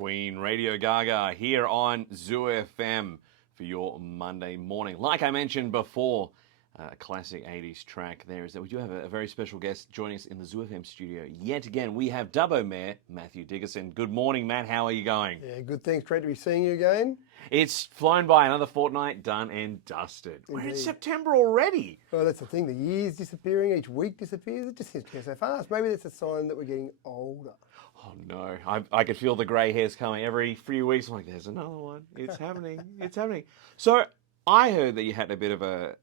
Queen, Radio Gaga here on Zoo FM for your Monday morning. Like I mentioned before, a classic 80s track there is that we do have a very special guest joining us in the Zoo FM studio. Yet again, we have Dubbo Mayor Matthew Dickerson. Good morning, Matt. How are you going? Yeah, good, thanks. Great to be seeing you again. It's flown by, another fortnight done and dusted. We're in Indeed. September already. Well, that's the thing. The year's disappearing. Each week disappears. It just seems to go so fast. Maybe that's a sign that we're getting older. Oh no, I could feel the grey hairs coming every few weeks. I'm like, there's another one. It's happening. It's happening. So I heard that you had a bit of a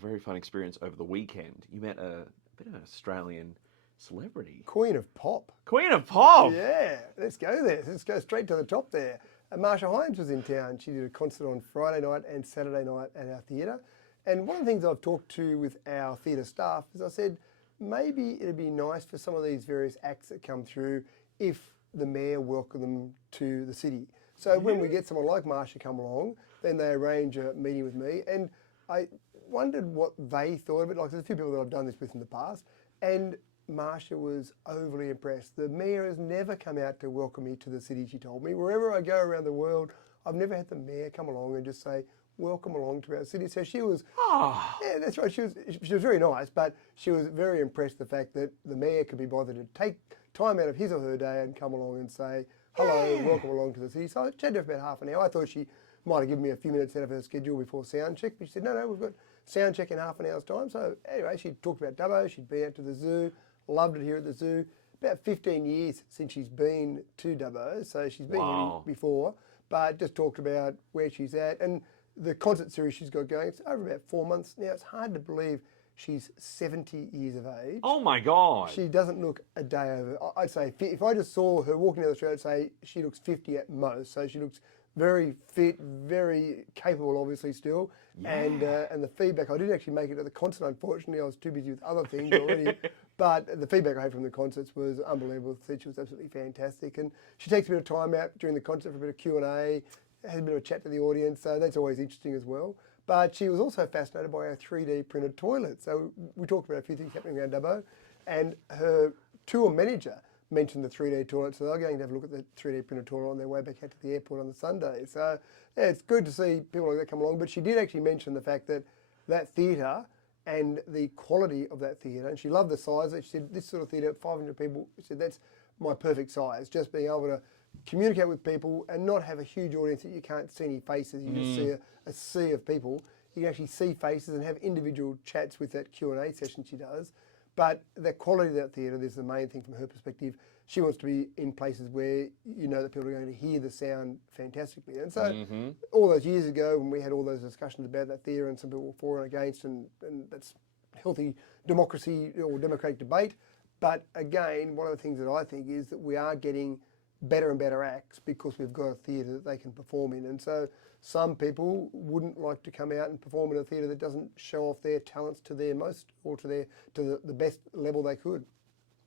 very fun experience over the weekend. You met a bit of an Australian celebrity. Queen of pop. Queen of Pop! Yeah, let's go there. Let's go straight to the top there. Marsha Hines was in town. She did a concert on Friday night and Saturday night at our theatre. And one of the things I've talked to with our theatre staff is I said, maybe it'd be nice for some of these various acts that come through if the mayor welcomed them to the city. So when we get someone like Marsha come along, then they arrange a meeting with me. And I wondered what they thought of it. Like, there's a few people that I've done this with in the past. And Marsha was overly impressed. The mayor has never come out to welcome me to the city, she told me. Wherever I go around the world, I've never had the mayor come along and just say, welcome along to our city. So she was, yeah, that's right. She was very nice, but she was very impressed the fact that the mayor could be bothered to take time out of his or her day and come along and say, hello, welcome along to the city. So I chatted to her for about half an hour. I thought she might have given me a few minutes out of her schedule before sound check, but she said, no, we've got sound check in half an hour's time. So anyway, she talked about Dubbo. She'd been out to the zoo, loved it here at the zoo. About 15 years since she's been to Dubbo, so she's been here before, but just talked about where she's at. And the concert series she's got going, it's over about 4 months now. It's hard to believe she's 70 years of age. Oh my God. She doesn't look a day over. I'd say, if I just saw her walking down the street, I'd say she looks 50 at most. So she looks very fit, very capable, obviously, still. Yeah. And the feedback, I didn't actually make it to the concert, unfortunately. I was too busy with other things already. But the feedback I had from the concerts was unbelievable. She was absolutely fantastic. And she takes a bit of time out during the concert for a bit of Q&A, has a bit of a chat to the audience, so that's always interesting as well. But she was also fascinated by our 3D printed toilet. So we talked about a few things happening around Dubbo, and her tour manager mentioned the 3D toilet, so they're going to have a look at the 3D printed toilet on their way back out to the airport on the Sunday. So yeah, it's good to see people like that come along. But she did actually mention the fact that that theatre and the quality of that theatre, and she loved the size. She said, this sort of theatre, 500 people, she said, that's my perfect size, just being able to communicate with people and not have a huge audience that you can't see any faces. You just see a sea of people. You can actually see faces and have individual chats with that Q&A session she does. But the quality of that theatre, this is the main thing from her perspective. She wants to be in places where you know that people are going to hear the sound fantastically. And so all those years ago when we had all those discussions about that theatre and some people were for and against, and that's healthy democracy or democratic debate. But again, one of the things that I think is that we are getting better and better acts because we've got a theatre that they can perform in. And so some people wouldn't like to come out and perform in a theatre that doesn't show off their talents to their most or to the best level they could.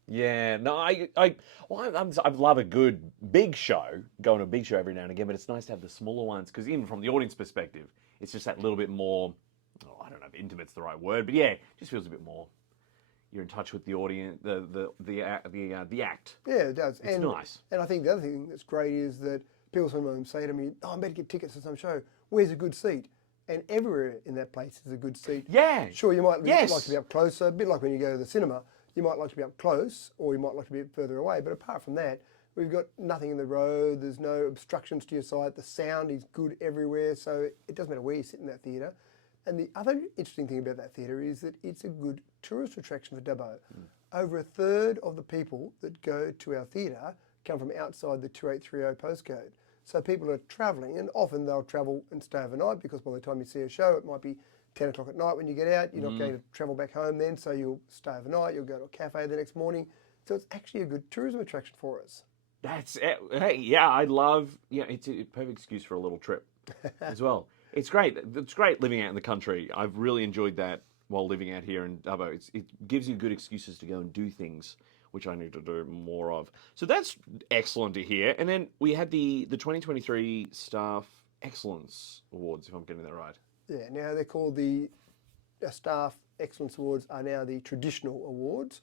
Yeah, no, I love a good big show, going to a big show every now and again, but it's nice to have the smaller ones because even from the audience perspective, it's just that little bit more, I don't know if intimate's the right word, but yeah, it just feels a bit more. You're in touch with the audience, the act. Yeah, it does. It's nice. And I think the other thing that's great is that people sometimes say to me, oh, I'm better get tickets to some show. Where's a good seat? And everywhere in that place is a good seat. Yeah. Sure, you might like to be up closer, a bit like when you go to the cinema. You might like to be up close or you might like to be a bit further away. But apart from that, we've got nothing in the road. There's no obstructions to your sight. The sound is good everywhere. So it doesn't matter where you sit in that theatre. And the other interesting thing about that theatre is that it's a good tourist attraction for Dubbo. Over a third of the people that go to our theatre come from outside the 2830 postcode. So people are travelling, and often they'll travel and stay overnight because by the time you see a show, it might be 10 o'clock at night when you get out. You're not going to travel back home then, so you'll stay overnight. You'll go to a cafe the next morning. So it's actually a good tourism attraction for us. That's it. Hey, yeah, I love. Yeah, it's a perfect excuse for a little trip as well. It's great. It's great living out in the country. I've really enjoyed that while living out here in Dubbo. It gives you good excuses to go and do things, which I need to do more of. So that's excellent to hear. And then we had the 2023 Staff Excellence Awards, if I'm getting that right. Yeah, now they're called the Staff Excellence Awards are now the traditional awards.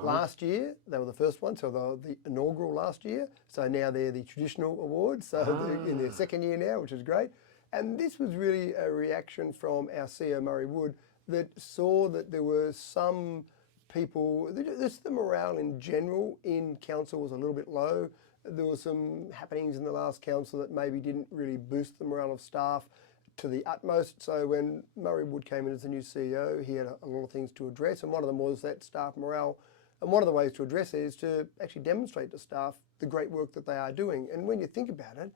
Last year, they were the first one, so they were the inaugural last year. So now they're the traditional awards. So they're in their second year now, which is great. And this was really a reaction from our CEO, Murray Wood, that saw that there were some people, the morale in general in council was a little bit low. There were some happenings in the last council that maybe didn't really boost the morale of staff to the utmost. So when Murray Wood came in as the new CEO, he had a lot of things to address, and one of them was that staff morale. And one of the ways to address it is to actually demonstrate to staff the great work that they are doing. And when you think about it,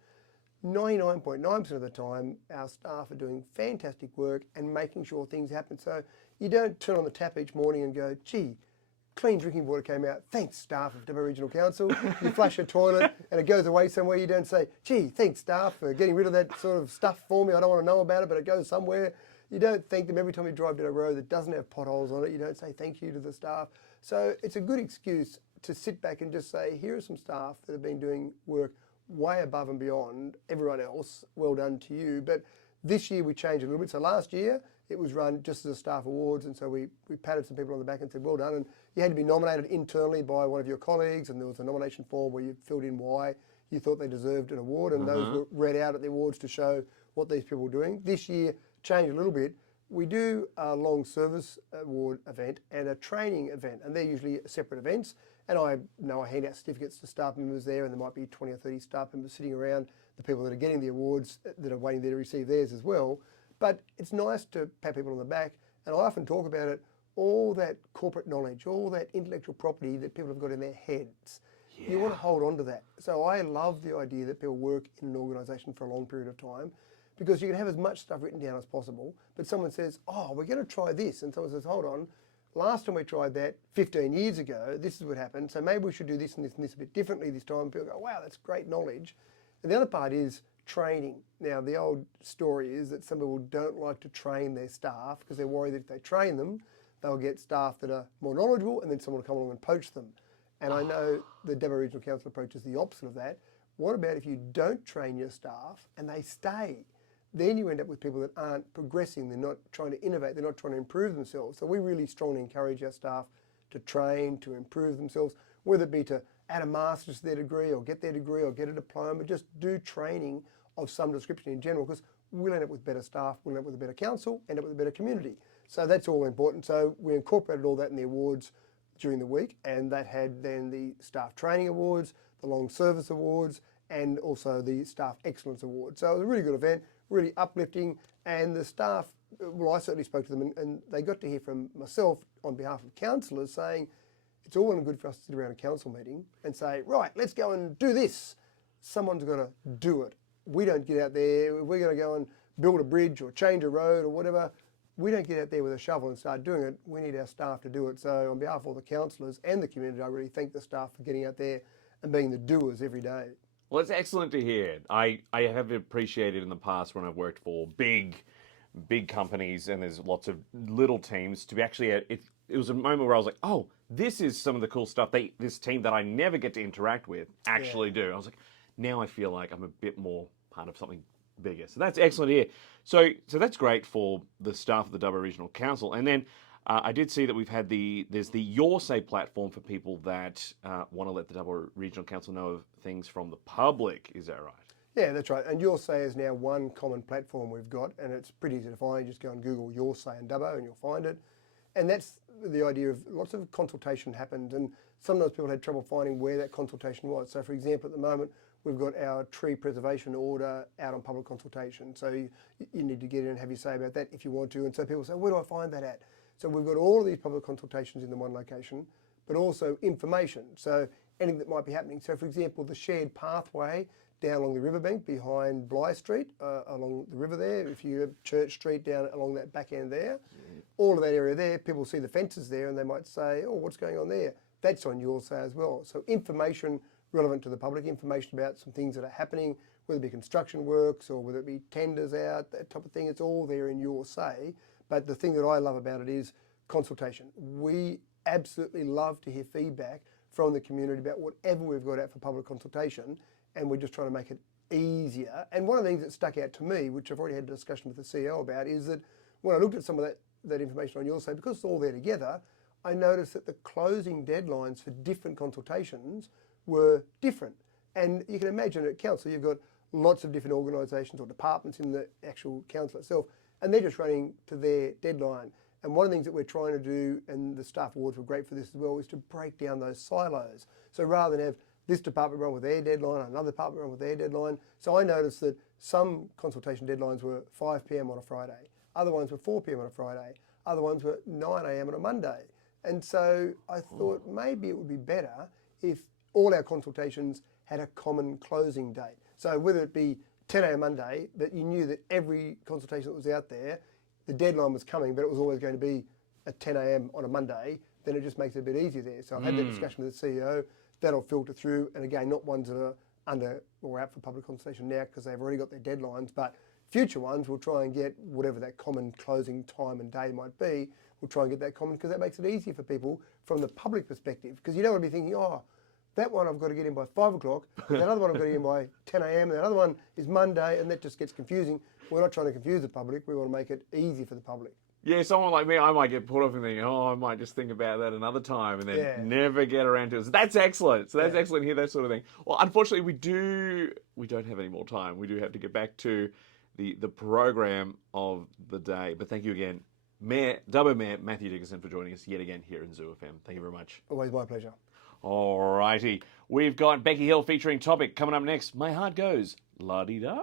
99.9% of the time, our staff are doing fantastic work and making sure things happen. So you don't turn on the tap each morning and go, gee, clean drinking water came out, thanks staff of Dubbo Regional Council. You flush a toilet and it goes away somewhere. You don't say, gee, thanks staff for getting rid of that sort of stuff for me. I don't want to know about it, but it goes somewhere. You don't thank them every time you drive down a road that doesn't have potholes on it. You don't say thank you to the staff. So it's a good excuse to sit back and just say, here are some staff that have been doing work way above and beyond everyone else. Well done to you. But this year we changed a little bit. So last year it was run just as a staff awards, and so we patted some people on the back and said, well done. And you had to be nominated internally by one of your colleagues, and there was a nomination form where you filled in why you thought they deserved an award, and those were read out at the awards to show what these people were doing. This year changed a little bit. We do a long service award event and a training event, and they're usually separate events. And I know I hand out certificates to staff members there, and there might be 20 or 30 staff members sitting around, the people that are getting the awards that are waiting there to receive theirs as well. But it's nice to pat people on the back, and I often talk about it, all that corporate knowledge, all that intellectual property that people have got in their heads. Yeah. You want to hold on to that. So I love the idea that people work in an organisation for a long period of time, because you can have as much stuff written down as possible, but someone says, oh, we're going to try this, and someone says, hold on, last time we tried that 15 years ago, this is what happened, so maybe we should do this and this and this a bit differently this time. People go, wow, that's great knowledge. And the other part is training. Now, the old story is that some people don't like to train their staff because they're worried that if they train them, they'll get staff that are more knowledgeable and then someone will come along and poach them. And I know the Dubbo Regional Council approach is the opposite of that. What about if you don't train your staff and they stay? Then you end up with people that aren't progressing, they're not trying to innovate, they're not trying to improve themselves. So we really strongly encourage our staff to train, to improve themselves, whether it be to add a master's to their degree or get their degree or get a diploma, just do training of some description in general, because we'll end up with better staff, we'll end up with a better council, end up with a better community. So that's all important. So we incorporated all that in the awards during the week, and that had then the staff training awards, the long service awards, and also the staff excellence award. So it was a really good event, really uplifting, and the staff, well, I certainly spoke to them, and they got to hear from myself on behalf of councillors saying, it's all well and good for us to sit around a council meeting and say, right, let's go and do this. Someone's got to do it. We don't get out there, we're going to go and build a bridge or change a road or whatever. We don't get out there with a shovel and start doing it. We need our staff to do it. So on behalf of all the councillors and the community, I really thank the staff for getting out there and being the doers every day. Well, it's excellent to hear. I have appreciated in the past when I've worked for big companies and there's lots of little teams to be actually, it was a moment where I was like, oh, this is some of the cool stuff this team that I never get to interact with actually do. I was like, now I feel like I'm a bit more part of something bigger. So that's excellent to hear. So that's great for the staff of the Dubbo Regional Council. And then I did see that we've had there's the Your Say platform for people that want to let the Dubbo Regional Council know of things from the public. Is that right? Yeah, that's right. And Your Say is now one common platform we've got, and it's pretty easy to find. You just go and Google Your Say in Dubbo and you'll find it. And that's the idea of lots of consultation happens, and sometimes people had trouble finding where that consultation was. So for example, at the moment, we've got our tree preservation order out on public consultation. So you need to get in and have your say about that if you want to. And so people say, where do I find that at? So we've got all of these public consultations in the one location, but also information. So anything that might be happening. So for example, the shared pathway down along the riverbank behind Bly Street, along the river there, if you have Church Street down along that back end there, all of that area there, people see the fences there and they might say, oh, what's going on there? That's on Your Say as well. So information relevant to the public, information about some things that are happening, whether it be construction works or whether it be tenders out, that type of thing, it's all there in Your Say. But the thing that I love about it is consultation. We absolutely love to hear feedback from the community about whatever we've got out for public consultation, and we're just trying to make it easier. And one of the things that stuck out to me, which I've already had a discussion with the CEO about, is that when I looked at some of that information on Your Say, because it's all there together, I noticed that the closing deadlines for different consultations were different. And you can imagine at council, you've got lots of different organisations or departments in the actual council itself, and they're just running to their deadline. And one of the things that we're trying to do, and the staff awards were great for this as well, is to break down those silos. So rather than have this department run with their deadline, another department run with their deadline. So I noticed that some consultation deadlines were 5 p.m. on a Friday, other ones were 4 p.m. on a Friday, other ones were 9 a.m. on a Monday. And so I thought maybe it would be better if all our consultations had a common closing date. So whether it be 10 a.m. Monday, but you knew that every consultation that was out there, the deadline was coming, but it was always going to be at 10 a.m. on a Monday, then it just makes it a bit easier there. So I had that discussion with the CEO, that'll filter through, and again, not ones that are under or out for public consultation now because they've already got their deadlines, but future ones will try and get whatever that common closing time and day might be, we'll try and get that common because that makes it easier for people from the public perspective. Because you don't want to be thinking, oh, that one I've got to get in by 5 o'clock, that other one I've got to get in by 10 a.m, and that other one is Monday, and that just gets confusing. We're not trying to confuse the public, we want to make it easy for the public. Yeah, someone like me, I might get put off and think, oh, I might just think about that another time and then never get around to it. So that's excellent. So that's excellent to hear that sort of thing. Well, unfortunately, we don't have any more time. We do have to get back to the program of the day. But thank you again, Dubbo Mayor Matthew Dickinson, for joining us yet again here in Zoo FM. Thank you very much. Always my pleasure. All righty. We've got Becky Hill featuring Topic coming up next. My heart goes la-di-da.